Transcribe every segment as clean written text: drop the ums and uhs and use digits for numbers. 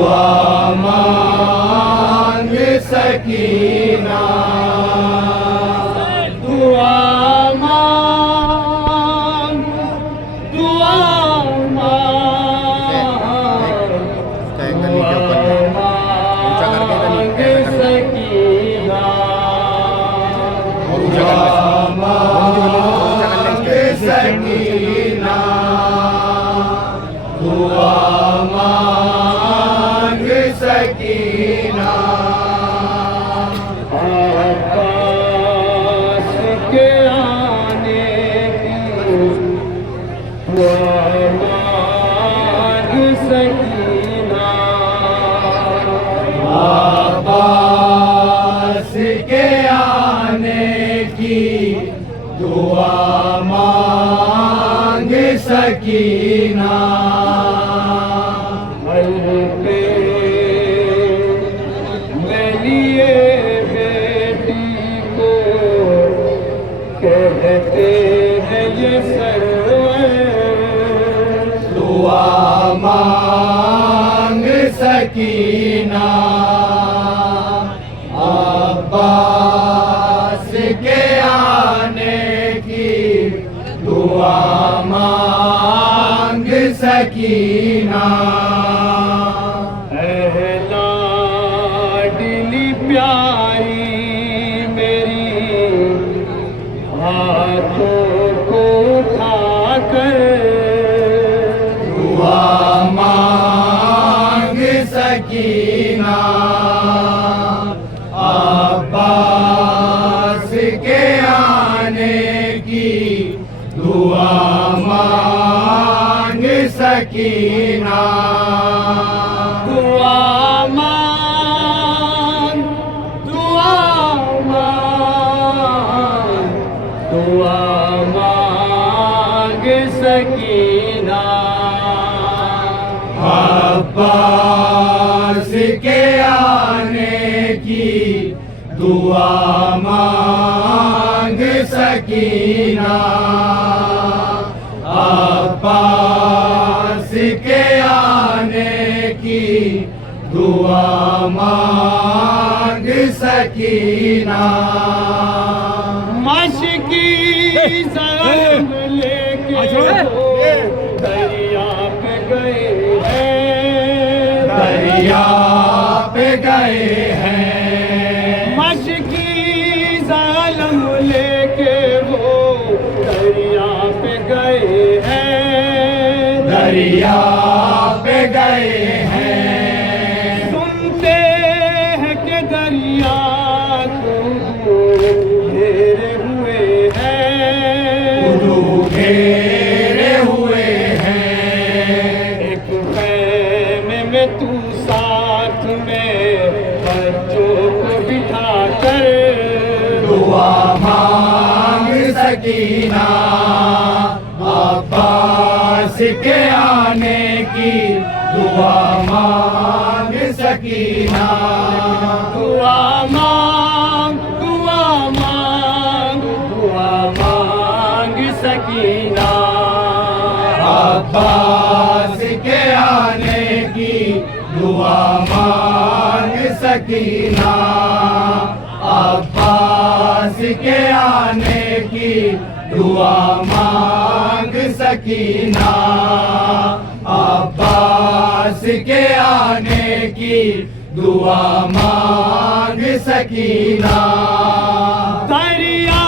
दुआ मांग सकीना, दुआ मांग, दुआ मांग, सकीना, सकीना, दुआ मांग सकीना। अब्बास के आने की दुआ मांग सकीना, अब्बास के आने की दुआ मांग सकीना। लिए बेटी को कहते हैं ये सरवर, दुआ मांग सकीना, अब्बास के आने की दुआ मांग सकीना। प्यारी मेरी हाथों को उठाकर दुआ मांग सकीना, अब्बास के आने की दुआ मांग सकीना, दुआ दुआ मांग सकीना। अब्बास के आने की दुआ मांग सकीना, अब्बास के आने की दुआ मांग सकीना। मशकी ज़रम लेके दरिया पे गए हैं, दरिया पे गए हैं। मशकी ज़रम लेके वो दरिया पे गए हैं, दरिया पे गए हैं। सुनते हैं कि दरिया को घेरे हुए हैं, एक खैमे में तू साथ में बच्चों को बिठा कर दुआ मांग सकीना, अब्बास के आने की दुआ मांग सकीना, दुआ मांग, दुआ मांग, दुआ मांग सकीना। अब्बास के आने की दुआ मांग सकीना, अब्बास के आने की दुआ मांग सकीना, अब्बास के आने की दुआ मांग सकीना। दरिया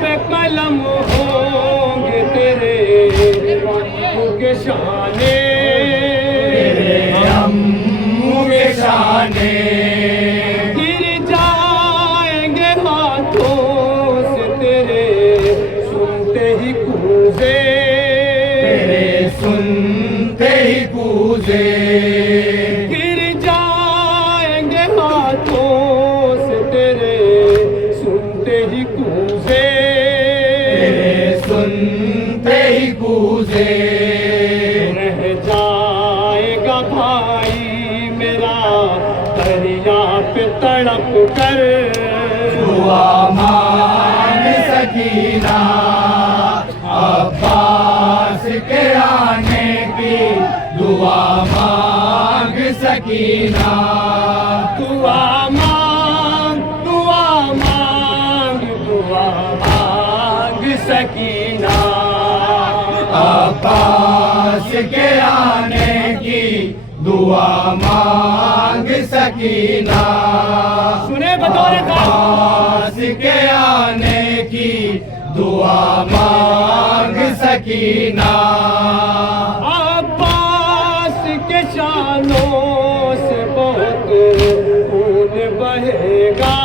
पे कलम होंगे तेरे के शाने, तेरे अम्मू के शाने। गिर जाएंगे हाथों से तेरे सुनते ही कूजे, तेरे सुनते ही कूजे। गिर जाएंगे हाथों से तेरे सुनते ही कूजे, तेरे सुनते ही कूजे। रह जाएगा भाई मेरा दरिया पे तड़प कर दुआ मांग सकीना, अब्बास के आने की दुआ मांग सकीना। सकीना। दुआ मांग दुआ मांग दुआ मांग सकीना। अब्बास के आने की दुआ मांग सकीना। सुने बतौर अब्बास के आने की दुआ मांग सकीना। अब्बास के शानों से बहुत खून बहेगा।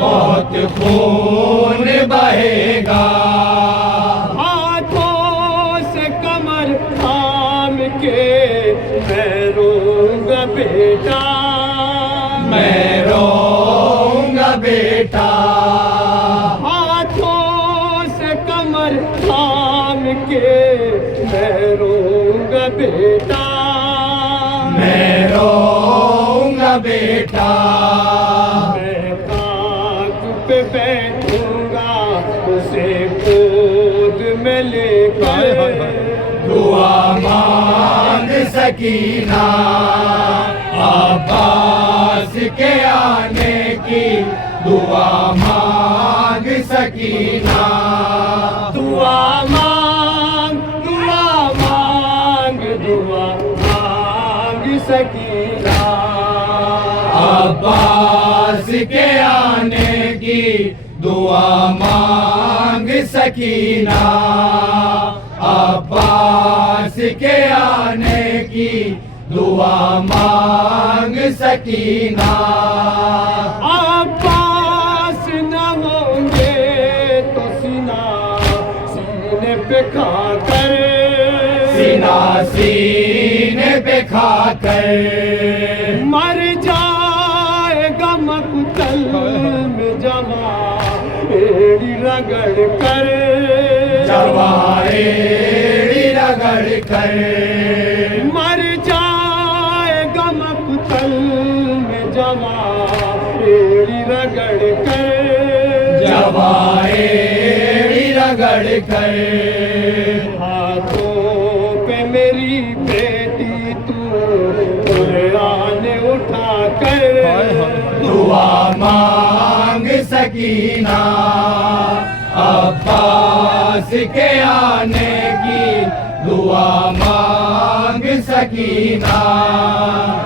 बहुत खून बहेगा। हाथों से कमर थाम के मैं रोऊंगा बेटा। मैं रोऊंगा बेटा। हाथों से कमर थाम के मैं रोऊंगा बेटा। मैं रोऊंगा बेटा। मैं ताक पे बैठूंगा उसे गोद में लेकर। दुआ मांग सकीना। अब्बास के आने की दुआ मांग सकीना। दुआ मांग दुआ मांग दुआ मांग सकीना। अब्बास के आने की दुआ मांग सकीना। अब्बास के आने की दुआ मांग सकीना। अब्बास न होंगे तो सीना सीने पे खाकर। सीना सीने पे खाकर मर जाएगा मकतल में जवा एड़ी रगड़ कर। जवाएड़ी रगड़ कर मर जाएगा मकतल में जवा एड़ी रगड़ कर। जवाएड़ी रगड़ कर हाथों पे मेरी बेटी तू कुरान उठा कर। दुआ मांग सकीना। अब्बास के आने की दुआ मांग सकीना।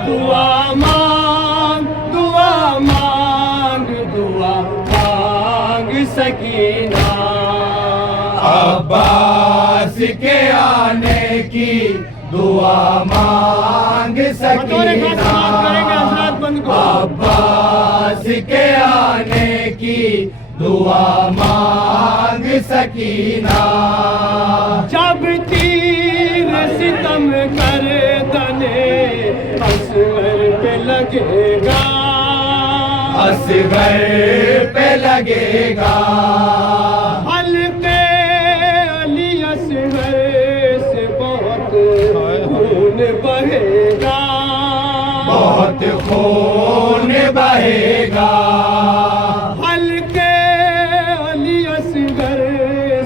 दुआ मांग दुआ मांग दुआ मांग सकीना। अब्बास के आने की दुआ मांग सकीना। अब्बास के आने की दुआ मांग सकीना। जब तीर सितम कर दने असगर पे लगेगा। असगर पे लगेगा। हल्के अली असगर से बहुत खून बहेगा। बहुत खून बहेगा। हल्के अली असगर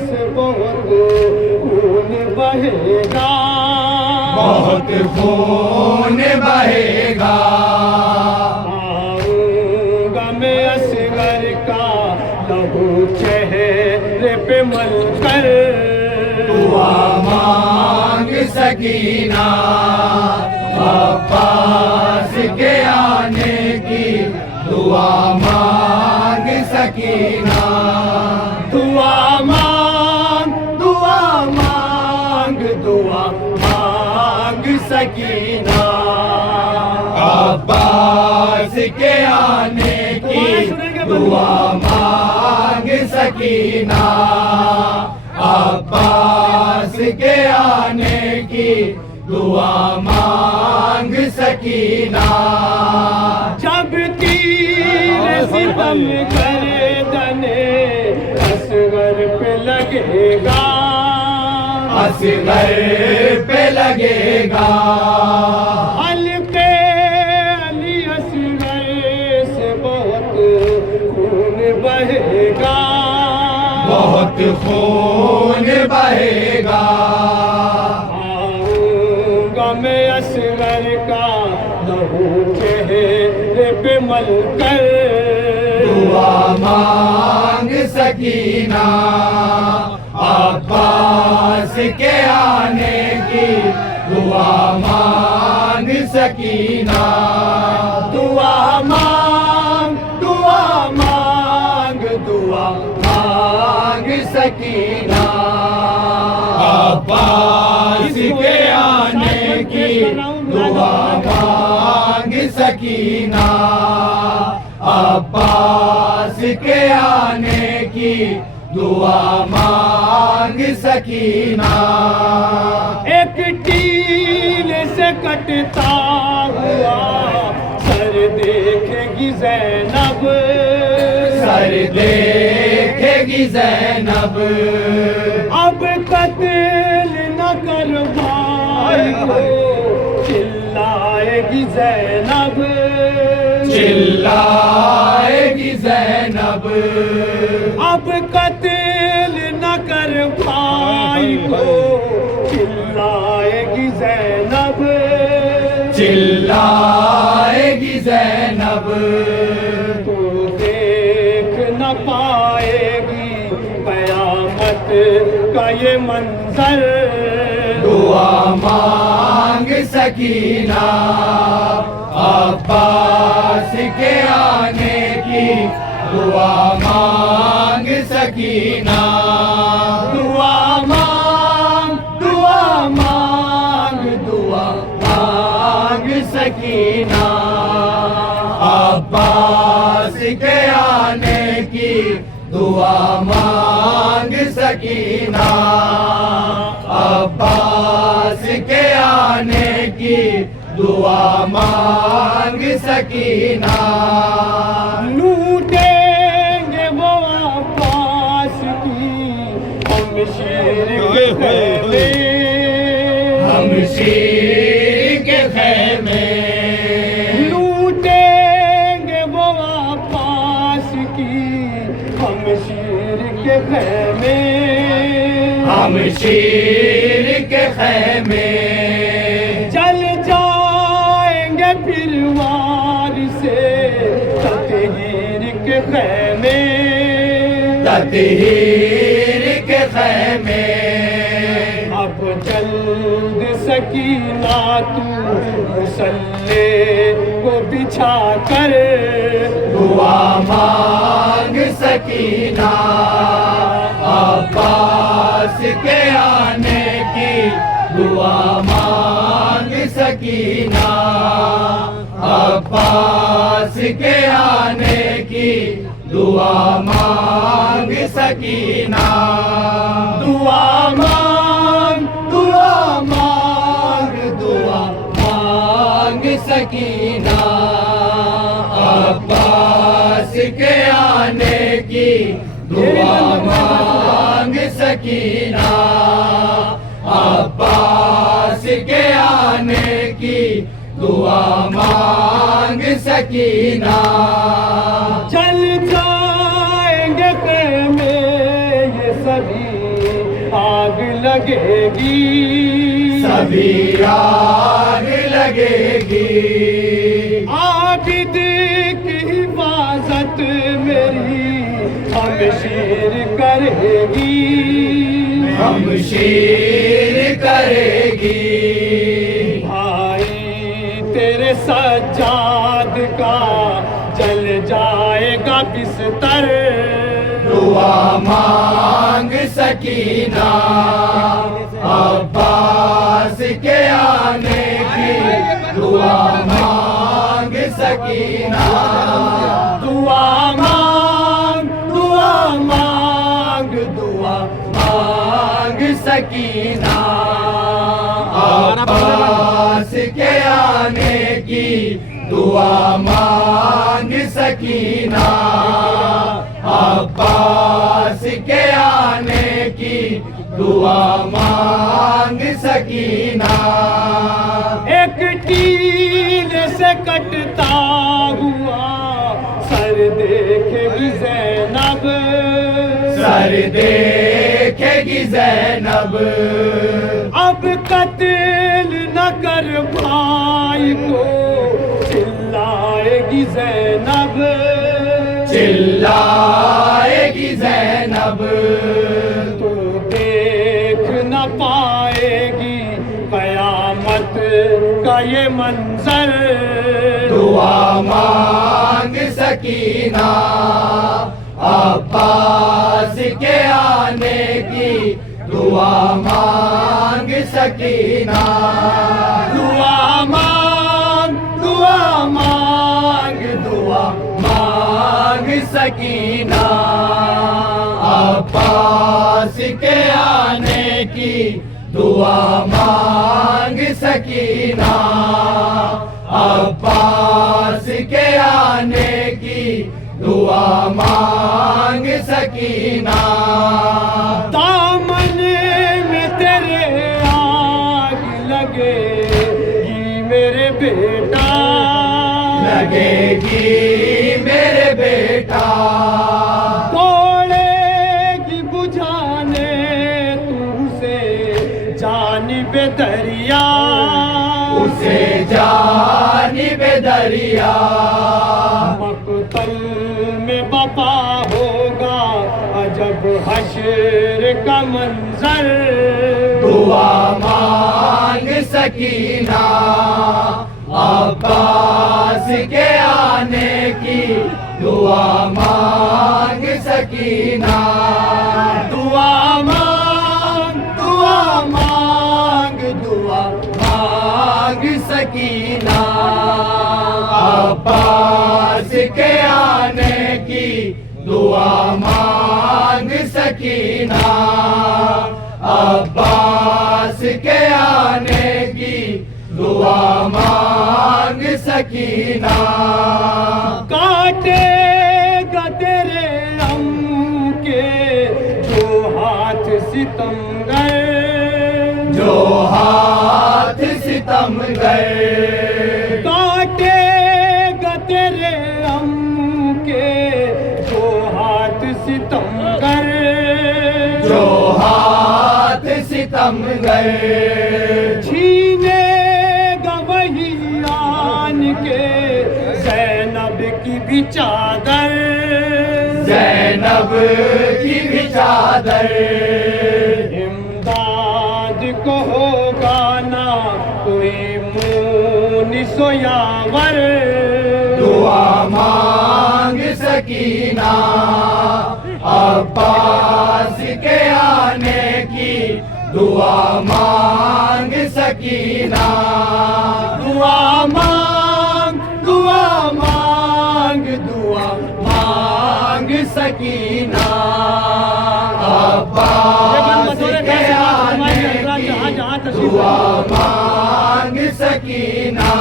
से बहुत खून बहेगा। बहुत खून बहेगा। आऊंगा मैं असगर का लहू चेहरे पे मल कर। दुआ मांग सकीना। अब्बास के आने की दुआ मांग सकीना। दुआ मांग दुआ मांग दुआ मांग सकीना। अब्बास के आने की दुआ मांग सकीना। अब्बास के आने की दुआ मांग सकीना। जब तीर सितम करे दने असगर पे लगेगा। असगर पे लगेगा। हल्के अली असगर से बहुत खून बहेगा। बहुत खून बहेगा। आऊंगा मैं असगर का रहूं चेहरे पे मल कर। दुआ मांग सकीना अब्बास के आने की, दुआ मांग सकीना। दुआ मांग, दुआ मांग, दुआ मांग सकीना। अब्बास के आने की दुआ मांग सकीना। अब्बास के आने की दुआ मांग सकीना। एक टील से कटता हुआ सर देखेगी ज़ैनब, सर देखेगी ज़ैनब। अब कत्ल न कर भाई को, चिल्लाएगी ज़ैनब, चिल्लाएगी ज़ैनब। अब कत्ल न कर भाई को, चिल्लाएगी ज़ैनब, चिल्लाएगी ज़ैनब। तू देख न पाएगी कयामत का ये मंजर। दुआ मांग सकीना अब्बास के आने की, दुआ मांग सकीना। दुआ मांग, दुआ मांग, दुआ मांग सकीना। अब्बास के आने की दुआ मांग सकीना। अब्बास के आने की दुआ मांग सकीना। लूटेंगे वो अब्बास की हम शेर के खैमे, हम शेर के खैमे। लूटेंगे वो अब्बास की हम शेर के खैमे, हम शेर के खैमे। चल जाएंगे फिर वार से ततहीर के खैमे, ततहीर के खैमे। अब जल्द सकीना तू मुसल्ले को बिछा कर। दुआ मांग सकीना अब्बास के आने की, दुआ मांग सकीना। अब्बास के आने की दुआ मांग सकीना। दुआ मांग, दुआ मांग, दुआ मांग सकीना। अब्बास के आने की दुआ मांग सकीना। अब्बास के आने की दुआ मांग सकीना। चल जाएंगे खैमे ये सभी आग लगेगी, सभी आग लगेगी। आबिद की हिफाजत मेरी हम शेर करेगी, हम शेर करेगी। भाई तेरे सज्जाद का जल जाएगा बिस्तर। दुआ मांग सकीना अब्बास के आने की, दुआ मांग सकीना। दुआ मांग, दुआ मांग, दुआ मांग सकीना। अब्बास के आने की दुआ मांग सकीना। अब्बास के आने की दुआ मांग सकीना। एक तीर से कटता हुआ सर देखेगी ज़ैनब, सर देखेगी ज़ैनब। अब कत्ल न कर भाई को, चिल्लाएगी ज़ैनब, चिल्लाएगी ज़ैनब, तो देख न पाएगी कयामत का ये मंजर। दुआ मांग सकीना अब्बास के आने की, दुआ मांग सकीना। दुआ मांग, दुआ मांग, दुआ मांग सकीना अब्बास के आने की, दुआ मांग सकीना अब्बास के आने की, दुआ मांग सकीना। दामन में तेरे आग लगेगी मेरे बेटा, लगेगी मेरे बेटा, दौड़ेगी बुझाने तुझसे जानिबे दरिया, उसे जानिबे दरिया। मक़तल में बपा होगा अजब हश्र का मंजर। दुआ मांग सकीना अब्बास के आने की, दुआ मांग सकीना। दुआ मांग, दुआ मांग, दुआ मांग सकीना अब्बास के आने की, दुआ मांग सकीना अब्बास के आने की, दुआ मांग सकीना। काटेगा तेरे अम्मू के जो हाथ सितमगर, जो हाथ सितमगर, काटेगा तेरे अम्मू के जो हाथ सितमगर, जो हाथ सितमगर, छीनेगा वही आन के ज़ैनब की भी चादर, ज़ैनब की भी चादर। इमदाद को होगा ना कोई मुनीसो यावर, दुआ मांग सकीना अब्बास के आने की, दुआ मांग सकीना। दुआ मांग, दुआ मांग, दुआ मांग सकीना अब्बास के आने की, दुआ मांग सकीना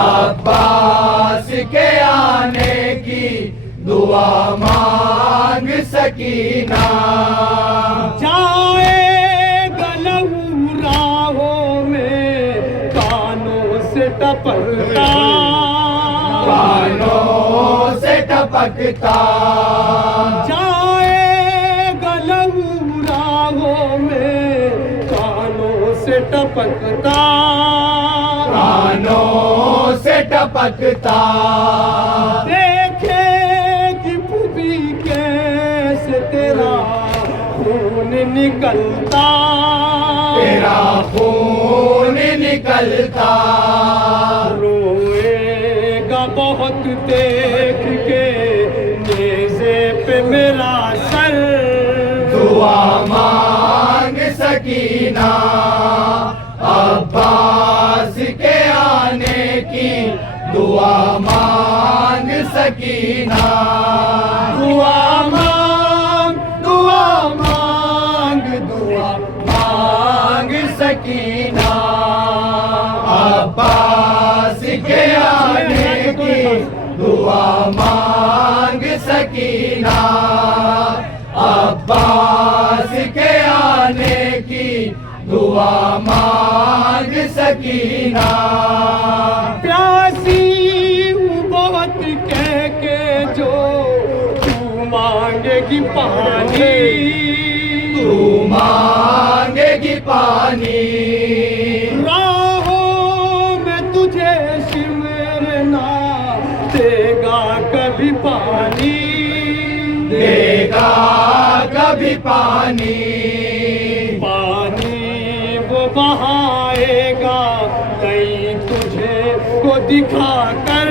अब्बास के आने की, दुआ मांग सकीना। जाएगा लहू राहों में कानों से टपकता, कानों से टपकता, जाएगा लहू राहों में कानों से टपकता, कानों से टपकता। देखेगी पुबी कैसे तेरा खून निकलता, तेरा खून निकलता, रोएगा बहुत देख के नेज़े पे मेरा सर। दुआ मांग सकीना अब्बास के आने की, दुआ मांग सकीना। दुआ मांग, दुआ मांग, दुआ मांग सकीना अब्बास के आने की, दुआ मांग सकीना अब्बास के आने की, दुआ मांग सकीना। प्यासी हूँ बहुत कह के जो तू मांगेगी पानी, तू मांगेगी पानी, राहों में तुझे सिमरना कभी पानी, देगा कभी पानी, पानी वो बहाएगा कहीं तुझे को दिखा कर।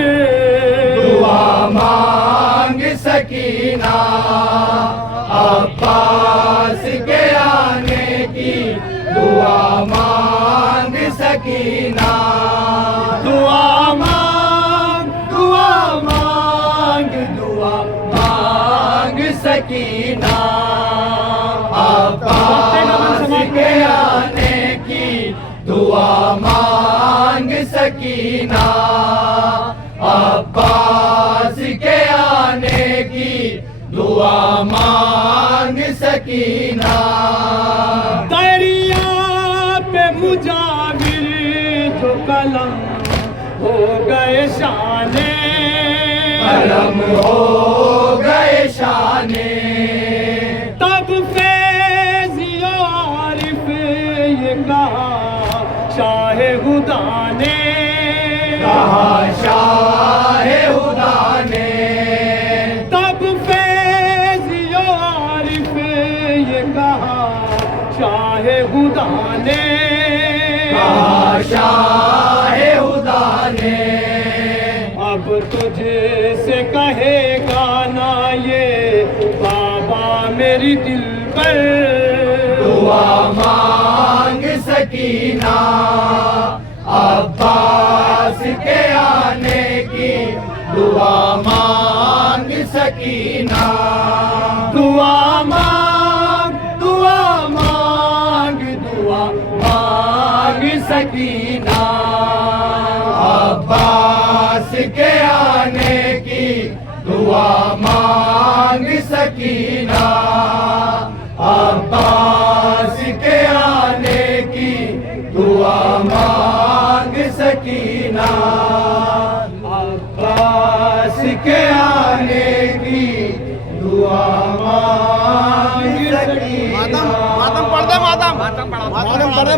दुआ मांग सकीना अब्बास के आने की, दुआ मांग सकीना। दुआ मांग, दुआ मांग, दुआ मांग सकीना अब्बास के आने की, दुआ मांग सकीना अब्बास के आने की, दुआ मांग सकीना। दरिया पे मुजाविर जो कलम हो गए शाने, कलम हो गए शाने, तब फैज़ियो आरिफ ये कहा शाहे खुदा ने, कहा शाहे खुदा ने, तब फैज़ियो आरिफ ये कहा शाहे खुदा ने, कहा शाहे खुदा ने। अब तुझसे कहेगा ना ये बाबा मेरी दिल पर, दुआ मांग सकीना अब्बास के आने की, दुआ मांग सकीना। दुआ मांग, दुआ मांग, दुआ मांग सकीना अब्बास के आने की, दुआ मांग सकीना अब्बास के आने की, दुआ मांग सकीना अब्बास के आने की, दुआ मांग सकीना। मातम पढ़ दे, मातम पढ़ दे।